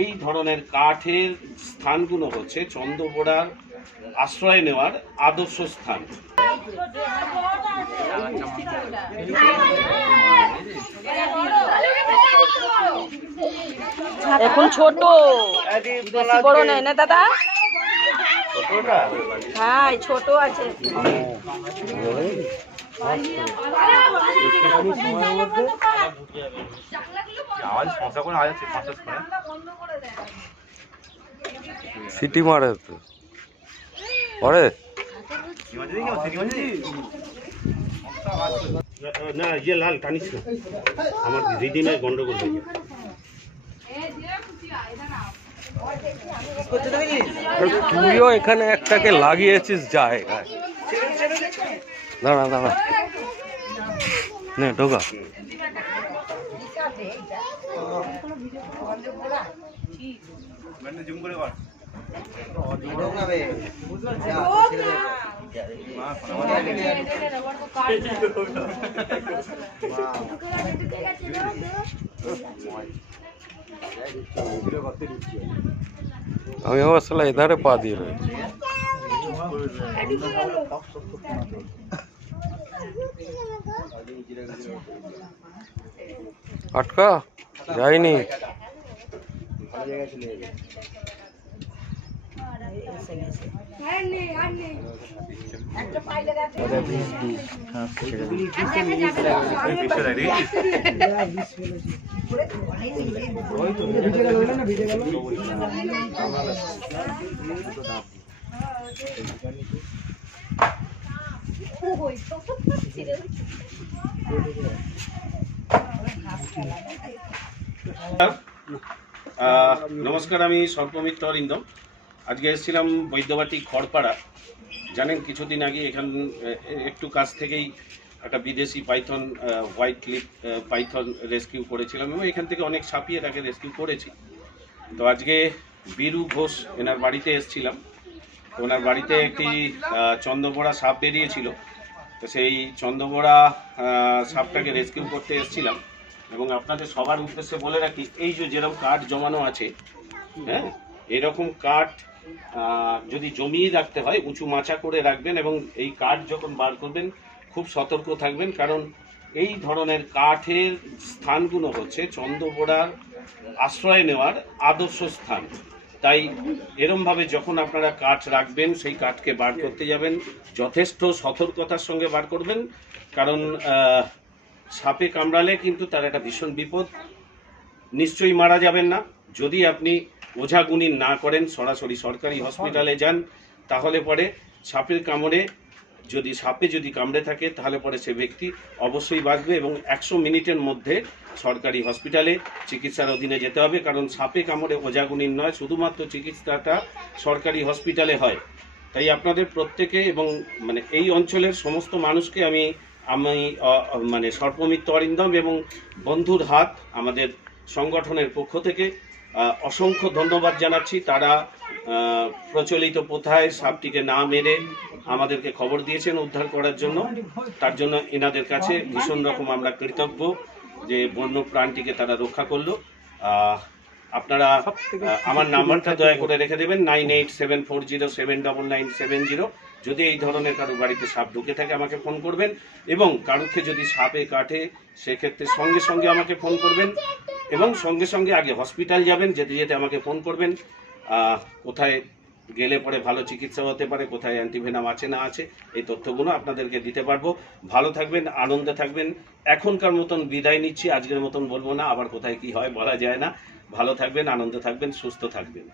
এই ধরনের কাঠের স্থানগুলো হচ্ছে চন্দ্রবোড়ার আশ্রয় নেওয়ার আদর্শ স্থান। এখন ছোট, বেশি বড় নেই না দাদা? হ্যাঁ ছোট আছে। সিটি মারে তো পরে না ইয়ে লাল টানিস না, আমার রিডিমে গন্ডগোল হয়ে যাবে। তুইও এখানে একটাকে লাগিয়েছিস জায়গায়। দাঁড়া দাঁড়া নে ঢোকা। আমি আবার সালা এধারে পা দিয়ে রয়েছি। আটকা যায়নি। নমস্কার, আমি সর্পমিত্র অরিন্দম। আজকে এসেছিলাম বৈদ্যবাটি খড়পাড়া। জানেন কিছুদিন আগে এখান একটু কাছ থেকেই একটা বিদেশি Python, white clip Python rescue করেছিলাম এবং এখান থেকে অনেক ছাপিয়ে তাকে রেস্কিউ করেছি। তো আজকে বীরু ঘোষ এনার বাড়িতে এসেছিলাম। ওনার বাড়িতে একটি চন্দ্রবোড়া সাপ বেরিয়েছিল। তো সেই চন্দ্রবোড়া সাপটাকে রেস্কিউ করতে এসেছিলাম এবং আপনাদের সবার উদ্দেশ্যে বলে রাখি, এই যে যেরকম কাঠ জমানো আছে, হ্যাঁ, এরকম কাঠ যদি জমিয়ে রাখতে হয় উঁচু মাচা করে রাখবেন এবং এই কাঠ যখন বার করবেন খুব সতর্ক থাকবেন, কারণ এই ধরনের কাঠের স্থানগুলো হচ্ছে চন্দ্রবোড়ার আশ্রয় নেওয়ার আদর্শ স্থান। তাই এরমভাবে যখন আপনারা কাঠ রাখবেন সেই কাঠকে বার করতে যাবেন যথেষ্ট সতর্কতার সঙ্গে বার করবেন, কারণ সাপে কামড়ালে কিন্তু তার একটা ভীষণ বিপদ। নিশ্চয়ই মারা যাবেন না। যদি আপনি ওঝাগুনি না করেন, সরাসরি সরকারি হসপিটালে যান, তাহলে পরে সাপের কামড়ে সাপে যদি কামড়ে থাকে তাহলে পরে সে ব্যক্তি অবশ্যই বাঁচবে এবং 100 মিনিটের মধ্যে সরকারি হসপিটালে চিকিৎসার অধীনে যেতে হবে, কারণ সাপে কামড়ে ওঝাগুনির নয়, শুধুমাত্র চিকিৎসাটা সরকারি হসপিটালে হয়। তাই আপনাদের প্রত্যেকে এবং মানে এই অঞ্চলের সমস্ত মানুষকে আমি মানে সর্পমিত্র অরিন্দম এবং বন্ধুর হাত আমাদের সংগঠনের পক্ষ থেকে অসংখ্য ধন্যবাদ জানাচ্ছি। তারা প্রচলিত প্রথায় সাপটিকে না মেরে আমাদেরকে খবর দিয়েছেন উদ্ধার করার জন্য। তার জন্য এনাদের কাছে ভীষণ রকম আমরা কৃতজ্ঞ যে বন্য প্রাণটিকে তারা রক্ষা করলো। আপনারা আমার নাম্বারটা দয়া করে রেখে দেবেন 9874079970। যদি এই ধরনের কারো বাড়িতে সাপ ঢুকে থাকে আমাকে ফোন করবেন এবং কারোকে যদি সাপে কাটে সেক্ষেত্রে সঙ্গে সঙ্গে আমাকে ফোন করবেন এবং সঙ্গে সঙ্গে আগে হসপিটাল যাবেন, যেতে যেতে আমাকে ফোন করবেন। কোথায় গেলে পরে ভালো চিকিৎসা হতে পারে, কোথায় অ্যান্টিভেনাম আছে না আছে, এই তথ্যগুলো আপনাদেরকে দিতে পারবো। ভালো থাকবেন, আনন্দে থাকবেন। এখনকার মতন বিদায় নিচ্ছি, আজকের মতন বলবো না, আবার কোথায় কি হয় বলা যায় না। ভালো থাকবেন, আনন্দে থাকবেন, সুস্থ থাকবেন।